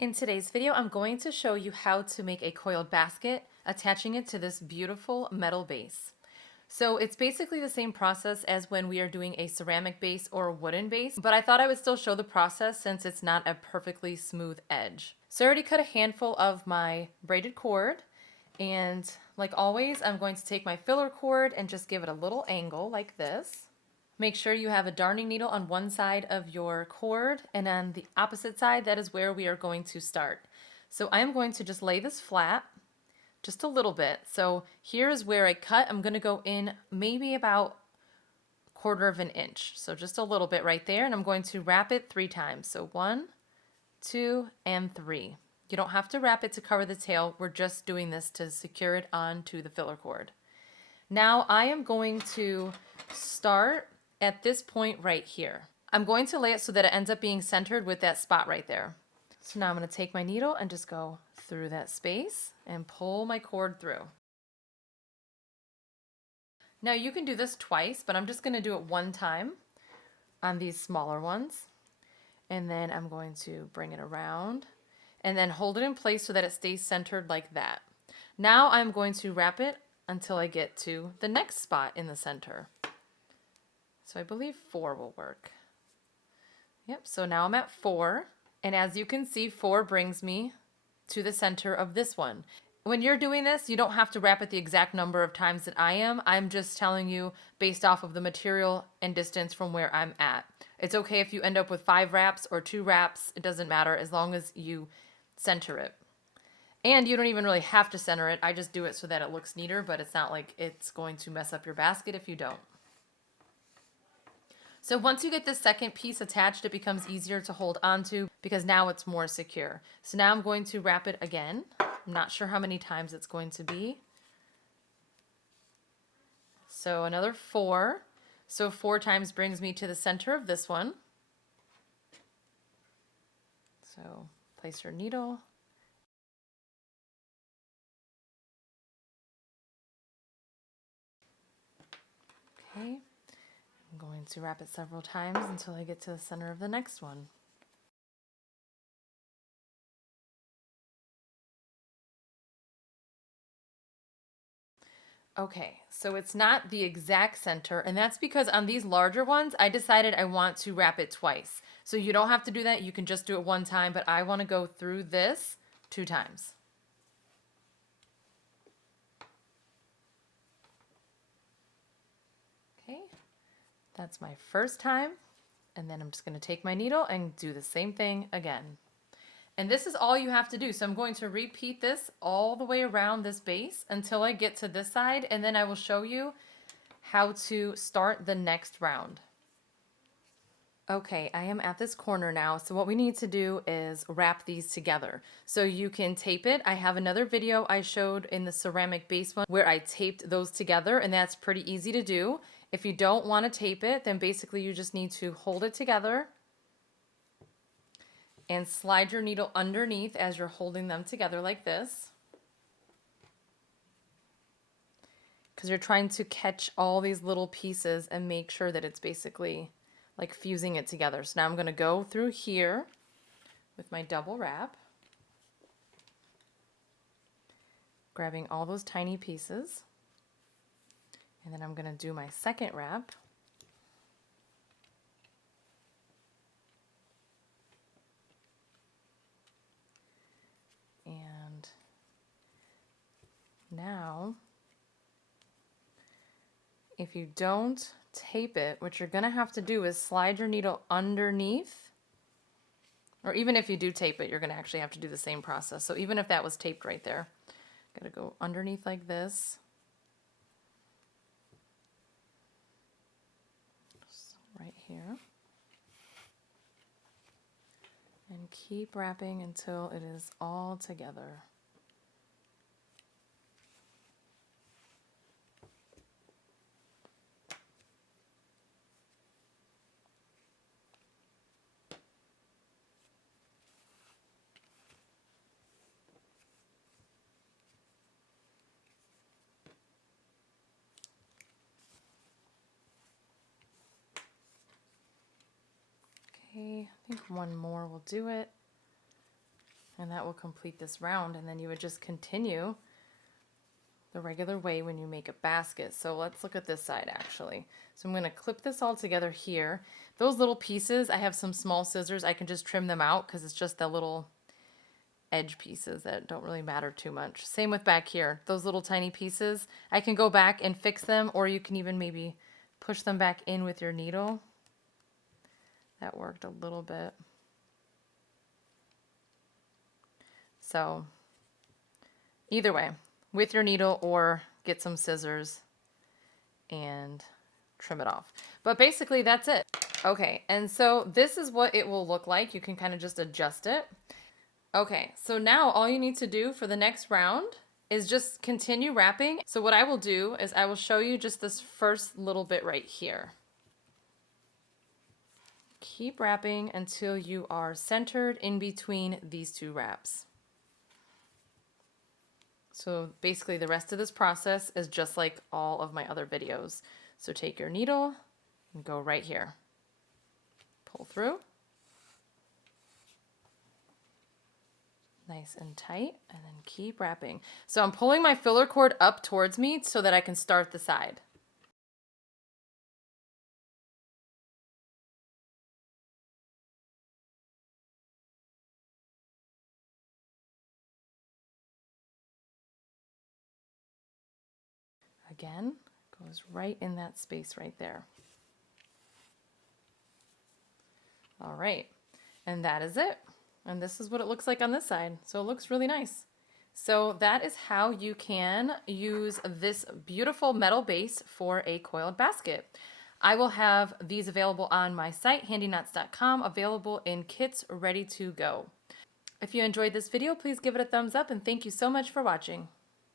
In today's video, I'm going to show you how to make a coiled basket, attaching it to this beautiful metal base. So it's basically the same process as when we are doing a ceramic base or a wooden base, but I thought I would still show the process since it's not a perfectly smooth edge. So I already cut a handful of my braided cord, and like always, I'm going to take my filler cord and just give it a little angle like this. Make sure you have a darning needle on one side of your cord, and on the opposite side, that is where we are going to start. So I'm going to just lay this flat just a little bit. So here is where I cut. I'm going to go in maybe about 1/4 of an inch. So just a little bit right there, and I'm going to wrap it 3 times. So 1, 2, and 3. You don't have to wrap it to cover the tail. We're just doing this to secure it onto the filler cord. Now I am going to start at this point right here. I'm going to lay it so that it ends up being centered with that spot right there. So now I'm going to take my needle and just go through that space and pull my cord through. Now you can do this twice, but I'm just going to do it one time on these smaller ones. And then I'm going to bring it around and then hold it in place so that it stays centered like that. Now I'm going to wrap it until I get to the next spot in the center. So I believe 4 will work. Yep, so now I'm at 4. And as you can see, 4 brings me to the center of this one. When you're doing this, you don't have to wrap it the exact number of times that I am. I'm just telling you based off of the material and distance from where I'm at. It's okay if you end up with 5 wraps or 2 wraps. It doesn't matter as long as you center it. And you don't even really have to center it. I just do it so that it looks neater, but it's not like it's going to mess up your basket if you don't. So once you get this second piece attached, it becomes easier to hold onto because now it's more secure. So now I'm going to wrap it again. I'm not sure how many times it's going to be. So another 4. So 4 times brings me to the center of this one. So place your needle. Okay. I'm going to wrap it several times until I get to the center of the next one. Okay, so it's not the exact center, and that's because on these larger ones, I decided I want to wrap it twice. So you don't have to do that, you can just do it one time, but I want to go through this 2 times. Okay, that's my first time, and then I'm just going to take my needle and do the same thing again. And this is all you have to do. So I'm going to repeat this all the way around this base until I get to this side, and then I will show you how to start the next round. Okay, I am at this corner now, so what we need to do is wrap these together. So you can tape it. I have another video I showed in the ceramic base one where I taped those together, and that's pretty easy to do. If you don't want to tape it, then basically you just need to hold it together and slide your needle underneath as you're holding them together like this. Because you're trying to catch all these little pieces and make sure that it's basically like fusing it together. So now I'm going to go through here with my double wrap, grabbing all those tiny pieces, and then I'm going to do my second wrap. And now, if you don't tape it, what you're going to have to do is slide your needle underneath, or even if you do tape it, you're going to actually have to do the same process. So even if that was taped right there, got to go underneath like this. So right here. And keep wrapping until it is all together. Okay, I think one more will do it. And that will complete this round, and then you would just continue the regular way when you make a basket. So let's look at this side actually. So I'm going to clip this all together here. Those little pieces, I have some small scissors. I can just trim them out because it's just the little edge pieces that don't really matter too much. Same with back here. Those little tiny pieces, I can go back and fix them, or you can even maybe push them back in with your needle. That worked a little bit. So either way, with your needle or get some scissors and trim it off. But basically that's it. Okay, and so this is what it will look like. You can kind of just adjust it. Okay, so now all you need to do for the next round is just continue wrapping. So what I will do is I will show you just this first little bit right here. Keep wrapping until you are centered in between these two wraps. So basically the rest of this process is just like all of my other videos. So take your needle and go right here. Pull through. Nice and tight, and then keep wrapping. So I'm pulling my filler cord up towards me so that I can start the side. Again, goes right in that space right there. All right, and that is it. And this is what it looks like on this side. So it looks really nice. So that is how you can use this beautiful metal base for a coiled basket. I will have these available on my site, handyknots.com, available in kits ready to go. If you enjoyed this video, please give it a thumbs up, and thank you so much for watching.